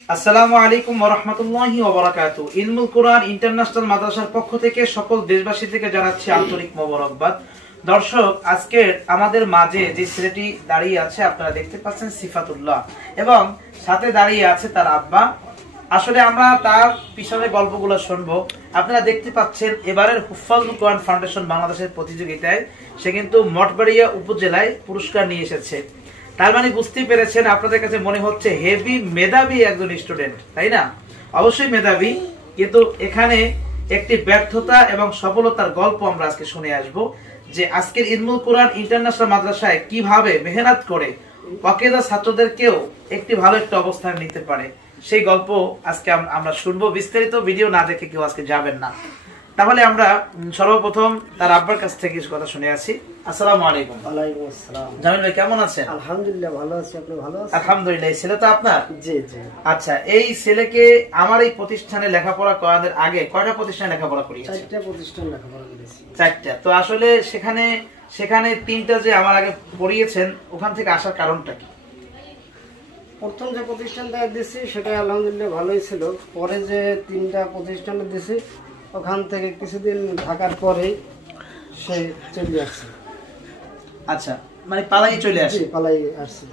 আসসালামু আলাইকুম ওয়া রাহমাতুল্লাহি ওয়া বারাকাতুহু। ইলমুল কুরআন ইন্টারন্যাশনাল মাদ্রাসার পক্ষ থেকে সকল দেশবাসী থেকে জানাচ্ছি আন্তরিক মোবারকবাদ। দর্শক, আজকে আমাদের মাঝে যে ছেলেটি দাঁড়িয়ে আছে আপনারা দেখতে পাচ্ছেন সিফাতুল্লাহ, এবং সাথে দাঁড়িয়ে আছে তার আব্বা। আসলে আমরা তার পিছনে গল্পগুলো শুনবো। আপনারা দেখতে পাচ্ছেন এবারের হুফাজুল কোরআন ফাউন্ডেশন বাংলাদেশের প্রতিযোগিতায় সে কিন্তু মঠবাড়িয়া উপজেলায় পুরস্কার নিয়ে এসেছে। তার মানে বুঝতেই পেরেছেন, আপনাদের কাছে মনে হচ্ছে হেভি মেধাবী একজন স্টুডেন্ট, তাই না? অবশ্যই মেধাবী, কিন্তু এখানে একটি ব্যর্থতা এবং সফলতার গল্প আমরা আজকে শুনে আসব, যে আজকের ইলমুল কুরআন ইন্টারন্যাশনাল মাদ্রাসায় কিভাবে মেহনত করে ওয়াকিদা ছাত্রদেরকেও একটি ভালো একটা অবস্থান নিতে পারে, সেই গল্প আজকে আমরা শুনবো। বিস্তারিত ভিডিও না দেখে কেউ আজকে যাবেন না। তাহলে আমরা সর্বপ্রথম তার আব্বার কাছ থেকে কিছু কথা শুনে আসি। আসসালামু আলাইকুম। ওয়ালাইকুম আসসালাম। জামিল ভাই কেমন আছেন? আলহামদুলিল্লাহ ভালো আছি, আপনি ভালো আছেন? আলহামদুলিল্লাহ। এই ছেলে তো আপনার? জি জি। আচ্ছা, এই ছেলেকে আমার এই প্রতিষ্ঠানে লেখাপড়া করানোর আগে কয়টা প্রতিষ্ঠানে লেখাপড়া করিয়েছেন? 4টা প্রতিষ্ঠান লেখাপড়া করেছি। 4টা। তো আসলে সেখানে 3টা যে আমার আগে পড়িয়েছেন, ওখান থেকে আসার কারণটা কি? প্রথম যে প্রতিষ্ঠানটা দিছি সেটা আলহামদুলিল্লাহ ভালোই ছিল। পরে যে 3টা প্রতিষ্ঠানে দিছি ওখান থেকে কিছুদিন থাকার পরে সে চলে আসছে। আচ্ছা, মানে পালাই চলে আসে? পালাই আসছে।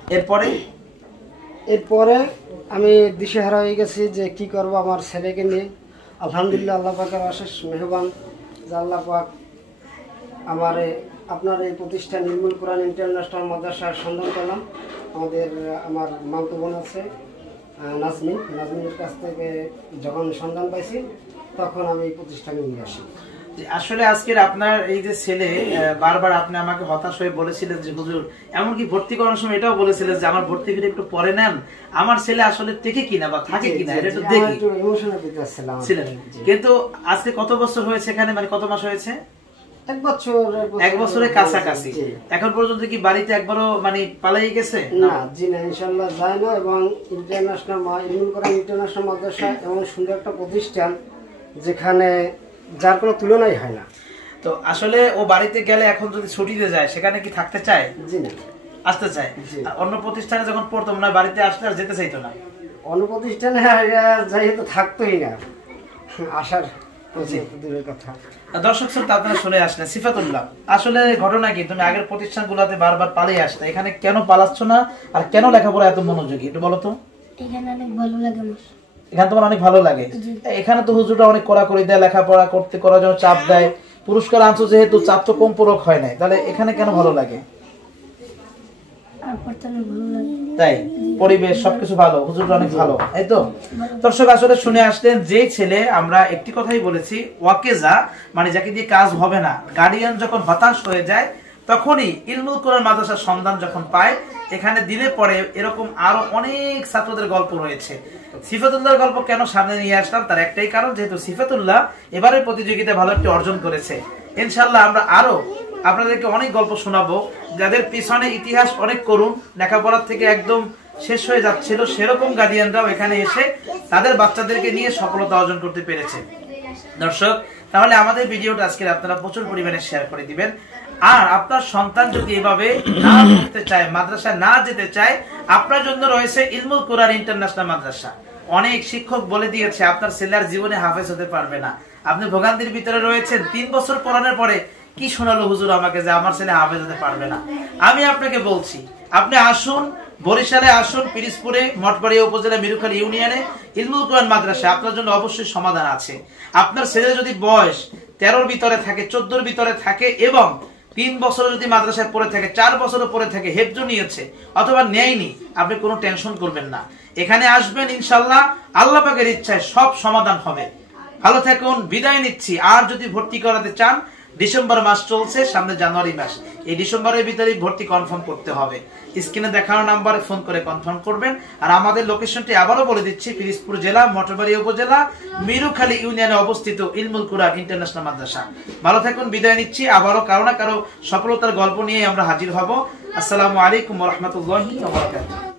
এরপরে আমি দিশেহারা হয়ে গেছি যে কি করব আমার ছেলেকে নিয়ে। আলহামদুলিল্লাহ আল্লাহ পাকের অশেষ মেহরবান যে আল্লাহ পাক আপনার এই প্রতিষ্ঠান ইলমুল কুরআন ইন্টারন্যাশনাল মাদ্রাসার সন্ধান পেলাম। আমার মামতো বোন আছে নাজমিনের কাছ থেকে যখন সন্ধান পাইছি তখন আমি এই প্রতিষ্ঠানে নিয়ে আসি। আসলে আজকের আপনার এই যে ছেলে, বারবার আপনি আমাকে হতাশ হয়ে বলেছিলেন যে হুজুর, এমনকি ভর্তি করানোর সময় এটাও বলেছিলেন যে আমার ভর্তি ফিরে একটু পরে নেন, আমার ছেলে আসলে টেকে কিনা বা থাকে কিনা এটা একটু দেখি। কিন্তু আজকে কত বছর হয়েছে এখানে, মানে কত মাস হয়েছে? 1 বছরের কাছাকাছি। এখন পর্যন্ত কি বাড়িতে একবারও মানে পালাই গেছে? না জি না, ইনশাআল্লাহ যায় না। এবং ইলমুল কুরআন ইন্টারন্যাশনাল মাদ্রাসা এমন সুন্দর একটা প্রতিষ্ঠান যেখানে যার কোনো তুলনাই হয় না। তো আসলে ও বাড়িতে গেলে এখন যদি ছুটিতে যায় সেখানে কি থাকতে চায়? জি না, আসতে চায়। অন্য প্রতিষ্ঠানে যখন পড়তো না, বাড়িতে আসলে আর যেতে চাইতো না। অন্য প্রতিষ্ঠানে যাই তো থাকতোই না, আসার দূরের কথা। দর্শক শ্রোতা, আপনারা শুনে আসলেন সিফাতুল্লাহ। আসলে ঘটনা কি, তুমি আগের প্রতিষ্ঠানগুলোতে বারবার পালিয়ে আসতে, এখানে কেন পালাচ্ছ না আর কেন লেখাপড়া এত মনোযোগী একটু বলো তো? এখানে অনেক ভালো লাগে। এখানে তোমার অনেক ভালো লাগে? এখানে তো হুজুরটা অনেক কড়াকড়ি দেয়, লেখাপড়া করার জন্য চাপ দেয়। পুরস্কার আনছো যেহেতু, চাপ তো কম পূরক হয় নাই, তাহলে এখানে কেন ভালো লাগে? তাই পরিবেশ সবকিছু ভালো, হুজুরটা অনেক ভালো, তাই তো? দর্শক, আসলে শুনে আসলেন যে ছেলে, আমরা একটি কথাই বলেছি, ওয়াকেজা মানে যাকে দিয়ে কাজ হবে না, গার্ডিয়ান যখন হতাশ হয়ে যায় তখনই ইলমুল কুরআন মাদ্রাসার সন্ধান যখন পায়, এখানে দিলে পরে এরকম আরো অনেক ছাত্রদের গল্প রয়েছে। সিফাতুল্লাহর গল্প কেন সামনে নিয়ে আসলাম, তার একটাই কারণ, যেহেতু সিফাতুল্লাহ এবারের প্রতিযোগিতায় ভালো একটি অর্জন করেছে। ইনশাআল্লাহ আমরা আরো আপনাদেরকে অনেক গল্প শোনাবো, যাদের পিছনে ইতিহাস অনেক করুন, লেখাপড়ার থেকে একদম শেষ হয়ে যাচ্ছিল, সেরকম গার্ডিয়ানরাও এখানে এসে তাদের বাচ্চাদেরকে নিয়ে সফলতা অর্জন করতে পেরেছে। দর্শক, তাহলে আমাদের ভিডিওটা আজকে আপনারা প্রচুর পরিমাণে শেয়ার করে দিবেন। আর আপনার সন্তান যদি এভাবে না পড়তে চায়, মাদ্রাসায় না যেতে চায়, আপনার জন্য রয়েছে ইলমুল কুরআন ইন্টারন্যাশনাল মাদ্রাসা। অনেক শিক্ষক বলে দিয়েছে আপনার ছেলের জীবনে হাফেজ হতে পারবে না। আপনি ভোগান্তির ভিতরে রয়েছেন, 3 বছর পড়ানোর পরে কি শোনালো হুজুর আমাকে যে আমার ছেলে হাফেজ হতে পারবে না। আমি আপনাকে বলছি, আপনি আসুন, বরিশালে আসুন, পিরিজপুরে মঠবাড়িয়া উপজেলা মিরুখালী ইউনিয়নে ইলমুল কুরআন মাদ্রাসা, আপনার জন্য অবশ্যই সমাধান আছে। আপনার ছেলে যদি বয়স 13-র ভিতরে থাকে, 14-র ভিতরে থাকে, এবং 3 বছর যদি মাদ্রাসায় পড়ে থাকে, 4 বছরও পড়ে থাকে, হেফজ নিয়েছে অথবা নেয়নি, আপনি কোনো টেনশন করবেন না। এখানে আসবেন, ইনশাআল্লাহ আল্লাহ পাকের ইচ্ছায় সব সমাধান হবে। ভালো থাকুন, বিদায় নিচ্ছি। আর যদি ভর্তি করাতে চান, ডিসেম্বর মাস চলছে, সামনে জানুয়ারি মাস, এই ডিসেম্বরের ভিতরেই ভর্তি কনফার্ম করতে হবে। স্ক্রিনে দেখানো নাম্বারে ফোন করে কনফার্ম করবেন। আর আমাদের লোকেশনটি আবারও বলে দিচ্ছি, পিরিজপুর জেলা, মঠবাড়িয়া উপজেলা, মিরুখালী ইউনিয়নে অবস্থিত ইলমুল কুরআন ইন্টারন্যাশনাল মাদ্রাসা। ভালো থাকুন, বিদায় নিচ্ছি। আবারও কারো না কারো সফলতার গল্প নিয়ে আমরা হাজির হব। আসসালামু আলাইকুম ওয়া রাহমাতুল্লাহি ওয়া বারাকাতুহু।